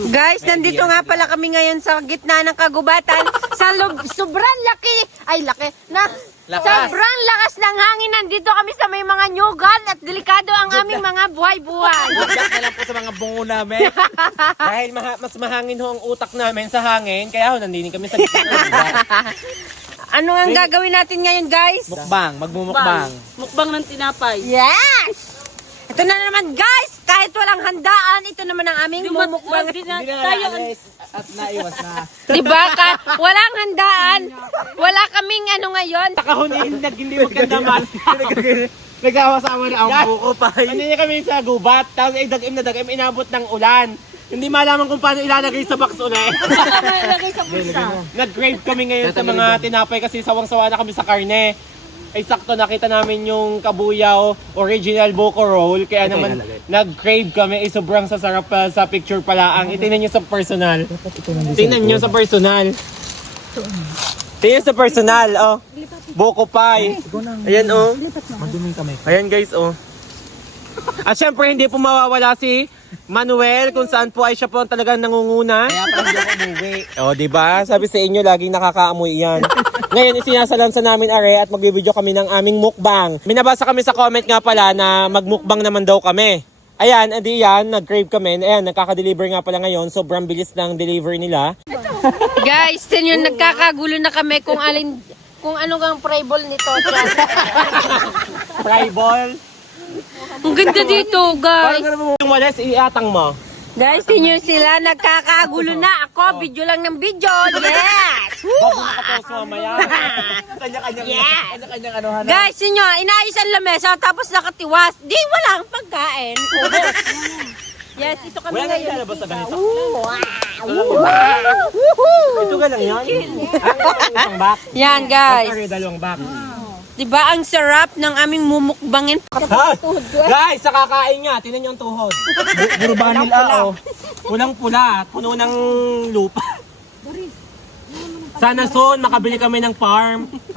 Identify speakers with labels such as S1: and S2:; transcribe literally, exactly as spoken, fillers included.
S1: Guys, nandito nga pala kami ngayon sa gitna ng kagubatan. Sa lob, sobrang laki, ay laki, na
S2: Lakas.
S1: sobrang lakas ng hangin. Nandito kami sa may mga nyugan at delikado ang aming mga buhay-buhay.
S2: Good luck na lang po sa mga bungo namin. Dahil maha- mas mahangin ho ang utak namin sa hangin, kaya ho nandini kami sa gitna.
S1: Ano ang gagawin natin ngayon, guys?
S2: Mukbang, magmumukbang.
S3: Mukbang ng tinapay.
S1: Yes! Ito na naman, guys! Kahit walang handaan, ito naman ang aming mumukbang.
S3: Hindi na
S2: Hindi na
S3: tayo.
S2: naalis at naiwas na.
S1: Diba? Ka, walang handaan. Wala kaming ano ngayon.
S2: Takahuniin, nagliwag ka naman. Nagkakasama na ang buko pa. Hindi kami sa gubat, tapos ay dagim na dagim, inabot ng ulan. Hindi malaman kung paano ilalagay sa box ulit.
S3: Ilagay sa bulsa.
S2: Nag-crave kami ngayon sa mga tinapay kasi sawang-sawa na kami sa karne. Ay sakto nakita namin yung kabuyaw original buko roll kaya naman nag-crave kami. Ay sobrang sasarap pa sa picture pala ang. Itingnan nyo sa personal. Tingnan nyo sa personal. Tingnan sa personal, oh. Buko pie. Ayan, oh. Ayan guys, oh. At syempre hindi po mawawala si Manuel kung saan po ay siya po ang talagang nangunguna. Kaya pa hindi ako umuwi. O, diba? Sabi sa inyo, laging nakakaamoy yan. Ngayon, isinasalansa namin are at magbibideo kami ng aming mukbang. Minabasa kami sa comment nga pala na magmukbang naman daw kami. Ayan, adi yan, nag-crave kami. Ayan, nagkaka-deliver nga pala ngayon. Sobrang bilis ng delivery nila.
S1: Guys, tinyo, nagkakagulo na kami kung alin, kung ano gang pribol nito.
S2: Fry ball.
S1: Ang ganda dito, guys.
S2: Yung walas, iatang mo.
S1: Guys, tinyo sila, nagkakagulo na. Ako, video lang ng video. Yes!
S2: Bago nakapost mamaya. Kanya-kanyang
S1: Yes!
S2: kanya-kanyang ano hanap.
S1: Guys, tinyo, inayos ang lamesa, tapos nakatiwas. Di, walang pagkain. Ubos. Yes, ito kami
S2: Wala nang
S1: ngayon.
S2: ilalabas sa ganito.
S1: Woohoo!
S2: Ito ka lang yan. Ang isang back.
S1: Yan, guys.
S2: Sorry, dalawang back.
S1: Diba, ang sarap ng aming mumukbangin.
S2: Ha? Guys, sa kakain nga, tinan nyo ang tuhod. Burbanil ah, oh. Pulang pula, puno ng lupa. Sana soon, makabili kami ng farm.